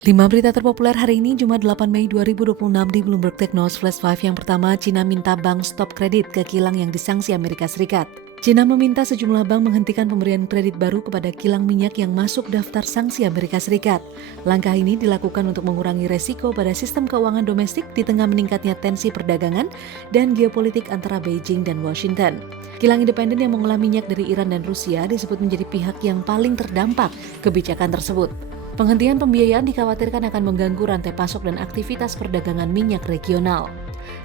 5 berita terpopuler hari ini, Jumat 8 Mei 2026 di Bloomberg Tech News Flash 5. Yang pertama, Cina minta bank stop kredit ke kilang yang disanksi Amerika Serikat. Cina meminta sejumlah bank menghentikan pemberian kredit baru kepada kilang minyak yang masuk daftar sanksi Amerika Serikat. Langkah ini dilakukan untuk mengurangi resiko pada sistem keuangan domestik di tengah meningkatnya tensi perdagangan dan geopolitik antara Beijing dan Washington. Kilang independen yang mengolah minyak dari Iran dan Rusia disebut menjadi pihak yang paling terdampak kebijakan tersebut. Penghentian pembiayaan dikhawatirkan akan mengganggu rantai pasok dan aktivitas perdagangan minyak regional.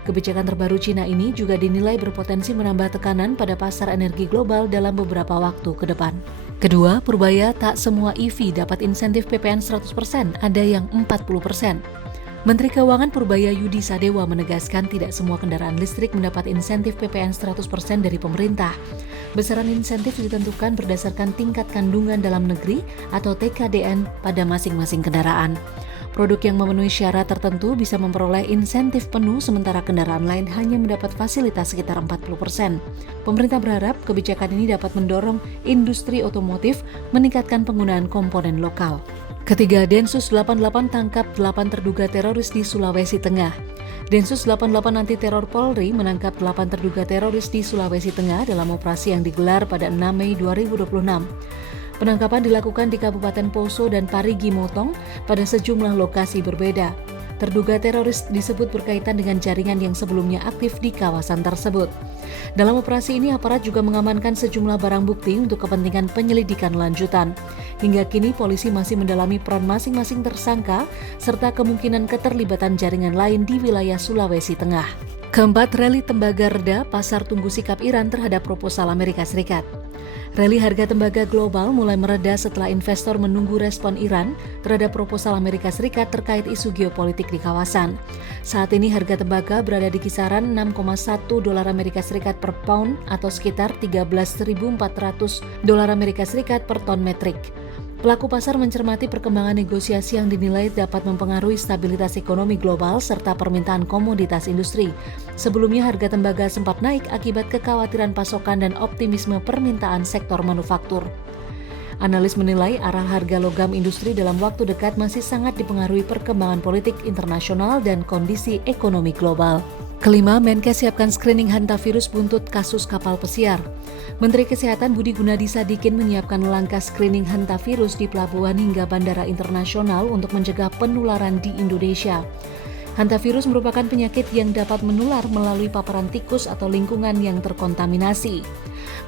Kebijakan terbaru Cina ini juga dinilai berpotensi menambah tekanan pada pasar energi global dalam beberapa waktu ke depan. Kedua, Purbaya tak semua EV dapat insentif PPN 100%, ada yang 40%. Menteri Keuangan Purbaya Yudi Sadewa menegaskan tidak semua kendaraan listrik mendapat insentif PPN 100% dari pemerintah. Besaran insentif ditentukan berdasarkan tingkat kandungan dalam negeri atau TKDN pada masing-masing kendaraan. Produk yang memenuhi syarat tertentu bisa memperoleh insentif penuh sementara kendaraan lain hanya mendapat fasilitas sekitar 40%. Pemerintah berharap kebijakan ini dapat mendorong industri otomotif meningkatkan penggunaan komponen lokal. Ketiga, Densus 88 tangkap 8 terduga teroris di Sulawesi Tengah. Densus 88 anti teror Polri menangkap 8 terduga teroris di Sulawesi Tengah dalam operasi yang digelar pada 6 Mei 2026. Penangkapan dilakukan di Kabupaten Poso dan Parigi Motong pada sejumlah lokasi berbeda. Terduga teroris disebut berkaitan dengan jaringan yang sebelumnya aktif di kawasan tersebut. Dalam operasi ini, aparat juga mengamankan sejumlah barang bukti untuk kepentingan penyelidikan lanjutan. Hingga kini, polisi masih mendalami peran masing-masing tersangka serta kemungkinan keterlibatan jaringan lain di wilayah Sulawesi Tengah. Keempat, rally tembaga reda, pasar tunggu sikap Iran terhadap proposal Amerika Serikat. Rally harga tembaga global mulai mereda setelah investor menunggu respon Iran terhadap proposal Amerika Serikat terkait isu geopolitik di kawasan. Saat ini harga tembaga berada di kisaran $6,1 Amerika Serikat per pound atau sekitar 13.400 dolar Amerika Serikat per ton metrik. Pelaku pasar mencermati perkembangan negosiasi yang dinilai dapat mempengaruhi stabilitas ekonomi global serta permintaan komoditas industri. Sebelumnya harga tembaga sempat naik akibat kekhawatiran pasokan dan optimisme permintaan sektor manufaktur. Analis menilai arah harga logam industri dalam waktu dekat masih sangat dipengaruhi perkembangan politik internasional dan kondisi ekonomi global. Kelima, Menkes siapkan screening hantavirus buntut kasus kapal pesiar. Menteri Kesehatan Budi Gunadi Sadikin menyiapkan langkah screening hantavirus di pelabuhan hingga bandara internasional untuk mencegah penularan di Indonesia. Hantavirus merupakan penyakit yang dapat menular melalui paparan tikus atau lingkungan yang terkontaminasi.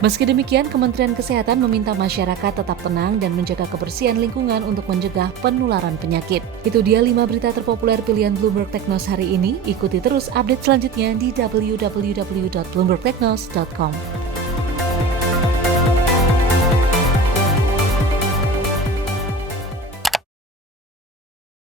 Meski demikian, Kementerian Kesehatan meminta masyarakat tetap tenang dan menjaga kebersihan lingkungan untuk mencegah penularan penyakit. Itu dia 5 berita terpopuler pilihan Bloomberg Tech News hari ini. Ikuti terus update selanjutnya di www.bloombergtechnews.com.